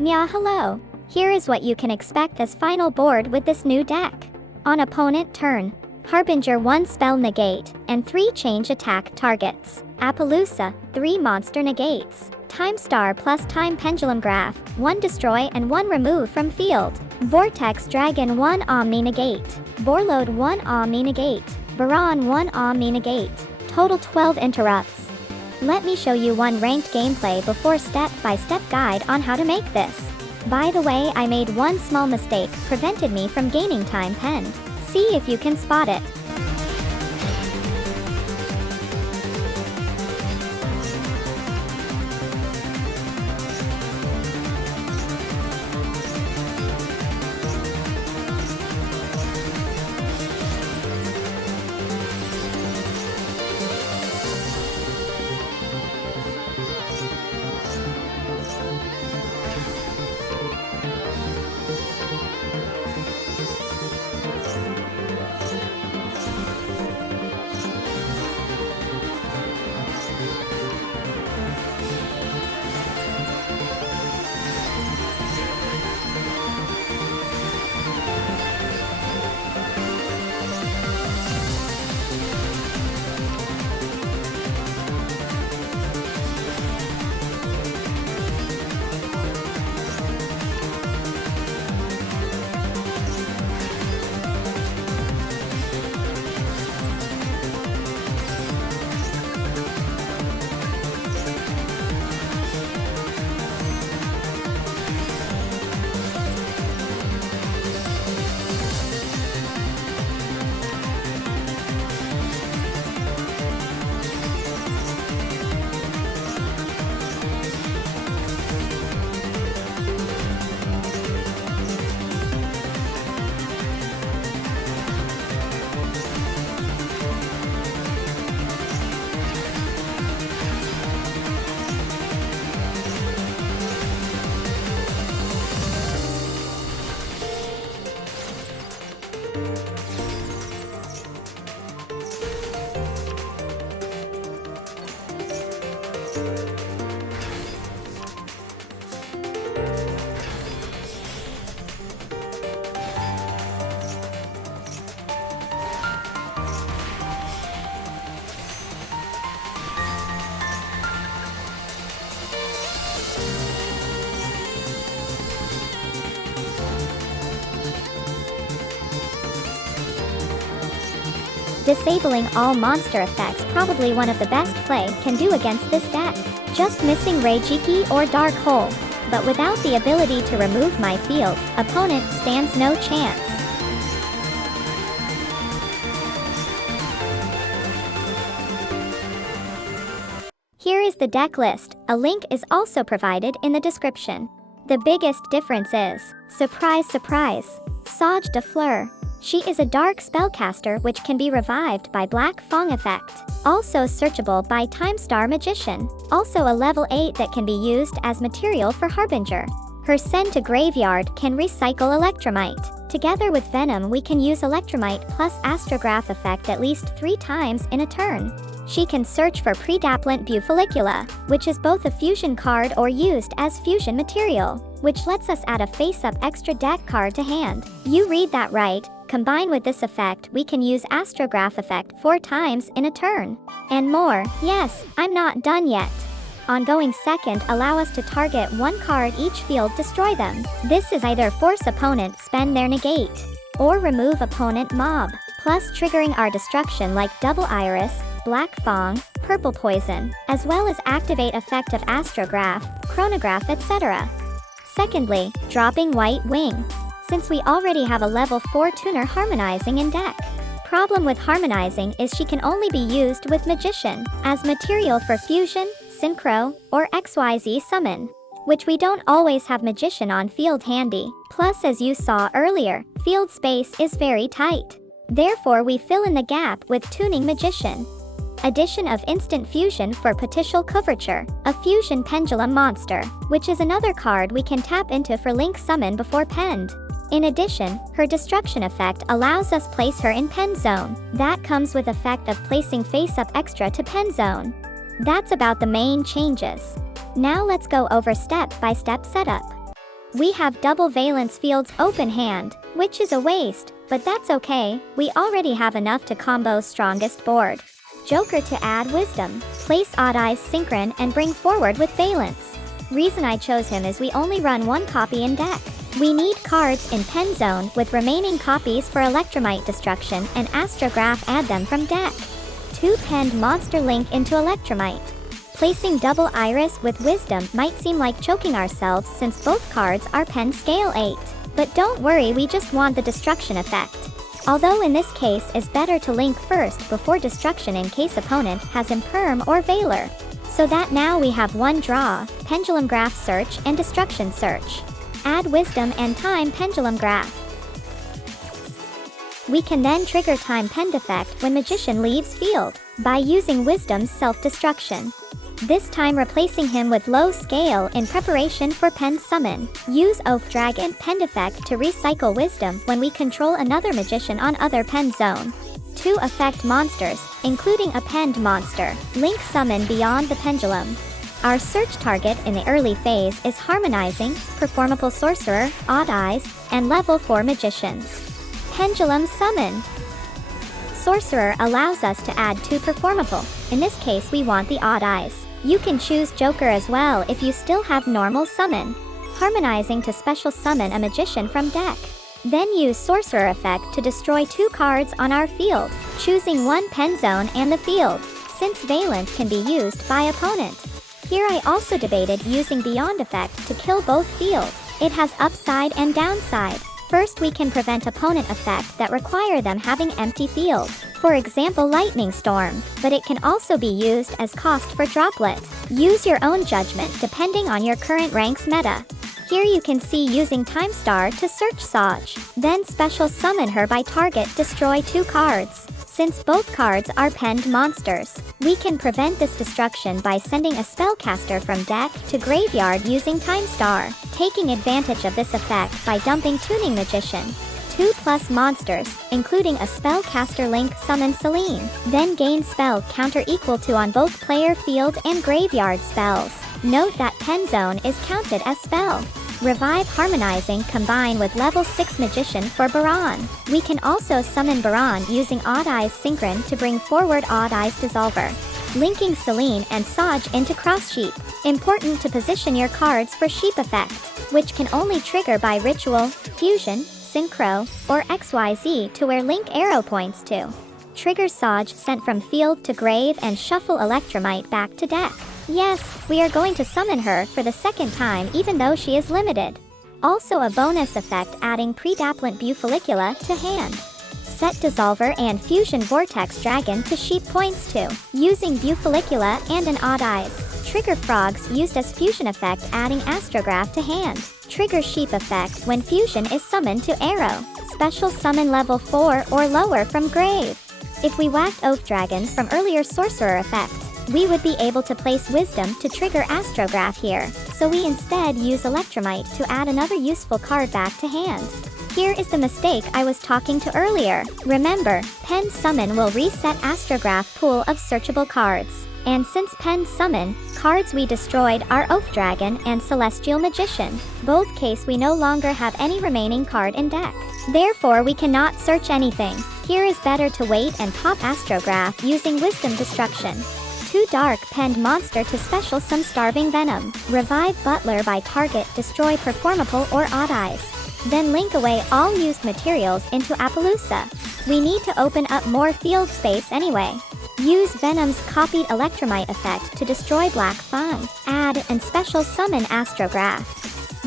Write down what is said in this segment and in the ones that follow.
Nya hello. Here is what you can expect as final board with this new deck. On opponent turn, Harbinger 1 spell negate, and 3 change attack targets. Appaloosa, 3 monster negates. Time Star plus Time Pendulum Graph, 1 destroy and 1 remove from field. Vortex Dragon 1 Omni negate. Borload 1 Omni negate. Baron 1 Omni negate. Total 12 interrupts. Let me show you one ranked gameplay before step-by-step guide on how to make this. By the way, I made one small mistake prevented me from gaining time penned. See if you can spot it. Disabling all monster effects probably one of the best play can do against this deck. Just missing Reijiki or Dark Hole. But without the ability to remove my field, opponent stands no chance. Here is the deck list, a link is also provided in the description. The biggest difference is, surprise surprise, Sage de Fleur. She is a dark spellcaster which can be revived by Black Fong effect. Also searchable by Time Star Magician. Also a level 8 that can be used as material for Harbinger. Her Send to Graveyard can recycle Electromite. Together with Venom we can use Electromite plus Astrograph effect at least 3 times in a turn. She can search for Predaplant Bufollicula, which is both a fusion card or used as fusion material, which lets us add a face-up extra deck card to hand. You read that right. Combined with this effect, we can use Astrograph effect 4 times in a turn. And more. Yes, I'm not done yet. Ongoing second allow us to target 1 card each field, destroy them. This is either force opponent spend their negate, or remove opponent mob, plus triggering our destruction like Double Iris, Black Fong, Purple Poison, as well as activate effect of Astrograph, Chronograph, etc. Secondly, dropping White Wing. Since we already have a level 4 tuner harmonizing in deck. Problem with harmonizing is she can only be used with Magician, as material for fusion, synchro, or XYZ summon, which we don't always have Magician on field handy. Plus, as you saw earlier, field space is very tight. Therefore we fill in the gap with tuning Magician. Addition of instant fusion for potential coverture, a fusion pendulum monster, which is another card we can tap into for link summon before penned. In addition, her destruction effect allows us place her in pen zone. That comes with effect of placing face up extra to pen zone. That's about the main changes. Now let's go over step-by-step setup. We have double valence fields open hand, which is a waste, but that's okay, we already have enough to combo strongest board. Joker to add wisdom, place odd eyes synchron and bring forward with valence. Reason I chose him is we only run one copy in deck. We need cards in pen zone with remaining copies for Electromite destruction and Astrograph add them from deck. 2 penned monster link into Electromite. Placing double iris with wisdom might seem like choking ourselves since both cards are pen scale 8. But don't worry, we just want the destruction effect. Although in this case it's better to link first before destruction in case opponent has Imperm or Valor. So that now we have one draw, Pendulum Graph Search and Destruction Search. Add Wisdom and Time Pendulum Graph. We can then trigger Time Pend effect when Magician leaves field, by using Wisdom's self-destruction. This time replacing him with low scale in preparation for Pen Summon. Use Oath Dragon Pend effect to recycle Wisdom when we control another Magician on other pen zone. 2 affect monsters, including a penned monster. Link Summon beyond the Pendulum. Our search target in the early phase is Harmonizing, Performable Sorcerer, Odd Eyes, and Level 4 Magicians. Pendulum Summon. Sorcerer allows us to add 2 performable. In this case we want the Odd Eyes. You can choose Joker as well if you still have normal summon. Harmonizing to special summon a magician from deck. Then use Sorcerer effect to destroy 2 cards on our field, choosing one pen zone and the field, since Valence can be used by opponent. Here I also debated using Beyond effect to kill both field. It has upside and downside. First we can prevent opponent effect that require them having empty field. For example Lightning Storm, but it can also be used as cost for Droplet. Use your own judgment depending on your current rank's meta. Here you can see using Time Star to search Saj. Then special summon her by target destroy 2 cards. Since both cards are penned monsters, we can prevent this destruction by sending a spellcaster from deck to graveyard using Time Star, taking advantage of this effect by dumping Tuning Magician. 2+ monsters, including a spellcaster link summon Celine, then gain spell counter equal to on both player field and graveyard spells. Note that pen zone is counted as spell. Revive Harmonizing combine with level 6 Magician for Baron. We can also summon Baron using Odd Eyes Synchron to bring forward Odd Eyes Dissolver. Linking Celine and Saj into Cross Sheep. Important to position your cards for Sheep effect, which can only trigger by Ritual, Fusion, Synchro, or XYZ to where link arrow points to. Trigger Saj sent from field to grave and shuffle Electromite back to deck. Yes, we are going to summon her for the second time even though she is limited. Also a bonus effect adding Predaplant Bufollicula to hand. Set Dissolver and Fusion Vortex Dragon to Sheep points to, using Bufollicula and an Odd Eyes. Trigger Frogs used as Fusion effect adding Astrograph to hand. Trigger Sheep effect when Fusion is summoned to Arrow. Special summon level 4 or lower from grave. If we whacked Oath Dragon from earlier Sorcerer effect, we would be able to place Wisdom to trigger Astrograph here, so we instead use Electromite to add another useful card back to hand. Here is the mistake I was talking to earlier. Remember, Pen Summon will reset Astrograph pool of searchable cards. And since Pen Summon, cards we destroyed are Oath Dragon and Celestial Magician, both case we no longer have any remaining card in deck. Therefore we cannot search anything. Here is better to wait and pop Astrograph using Wisdom Destruction. 2 dark penned monster to special some Starving Venom. Revive Butler by target destroy performable or Odd Eyes. Then link away all used materials into Appaloosa. We need to open up more field space anyway. Use Venom's copied Electromite effect to destroy Black Fang. Add and special summon Astrograph.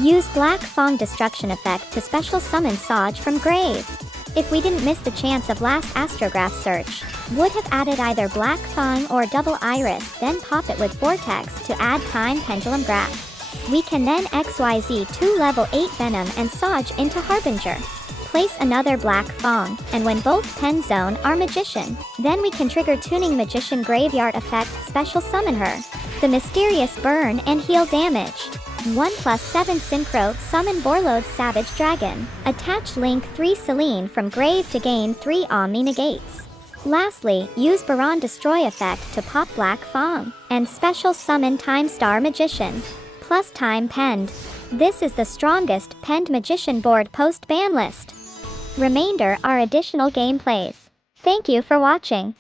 Use Black Fang destruction effect to special summon Saj from grave. If we didn't miss the chance of last Astrograph search, would have added either Black Fang or Double Iris, then pop it with Vortex to add Time Pendulum Graph. We can then XYZ 2 level 8 Venom and Saj into Harbinger. Place another Black Fang, and when both pen zone are Magician, then we can trigger Tuning Magician Graveyard effect special summon her. The Mysterious Burn and heal damage. 1+7 Synchro summon Borlode Savage Dragon. Attach link 3 Celine from grave to gain 3 Omni Negates. Lastly, use Baron Destroy effect to pop Black Fang, and special summon Time Star Magician, plus Time Pend. This is the strongest penned magician board post-ban list. Remainder are additional gameplays. Thank you for watching.